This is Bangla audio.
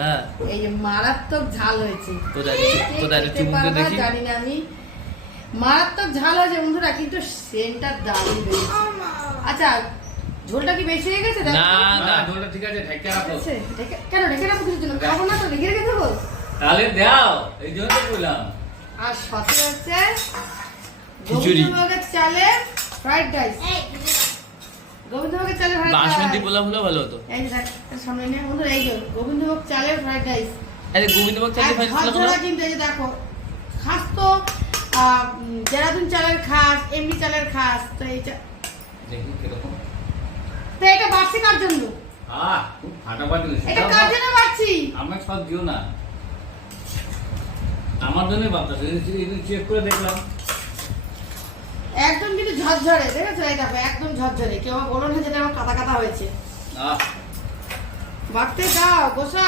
হ্যাঁ এই যে মারাত্মক ঝাল হয়েছে। কোথায় চুমুকে দেখি। জানি না আমি, মারাত্মক ঝাল হয়েছে বন্ধুরা, কিন্তু সেন্টটা দারুণ বেরিয়েছে। আচ্ছা ঝোলটা কি বেশি হয়ে গেছে? না না ঝোলটা ঠিক আছে, ঢেকে রাখো। কেন ঢেকে রাখো কিছুর জন্য? খাবো না তো, ঢেকে রেখে দেবো। তাহলে দাও, এই জন্য তো বললাম। আর সাথে হচ্ছে খিচুড়ি, গোবিন্দভোগের চালের ফ্রাইড রাইস। গোবিন্দভোগের চালের ফ্রাইড রাইস, বাসন্তী পোলাও হলে ভালো হতো। এই যে দেখ সামনে নিয়ে বন্ধুরা, এই যে গোবিন্দভোগ চালের ফ্রাইড রাইস। আরে গোবিন্দভোগ চালের ফ্রাইড রাইস ঝরঝরা কিন্তু এই যে দেখো, খাস তো দেরাদুন চালের খাস, এমনি চালের খাস, তো এইটা দেখি কিরকম। তো এটা বাড়ছি কার জন্য? খুব ফাটাফাটি হয়েছে। এটা কার জন্য বাড়ছি? আমাকে সব দিও না, আমার জন্য ভাবতেছে। চেক করে দেখলাম একদম কিন্তু ঝরঝরে, দেখেছো? এই দেখো একদম ঝরঝরে, কেউ বলো না যেটা আমার কাটা কাটা হয়েছে। বাড়তে দাও গোসা।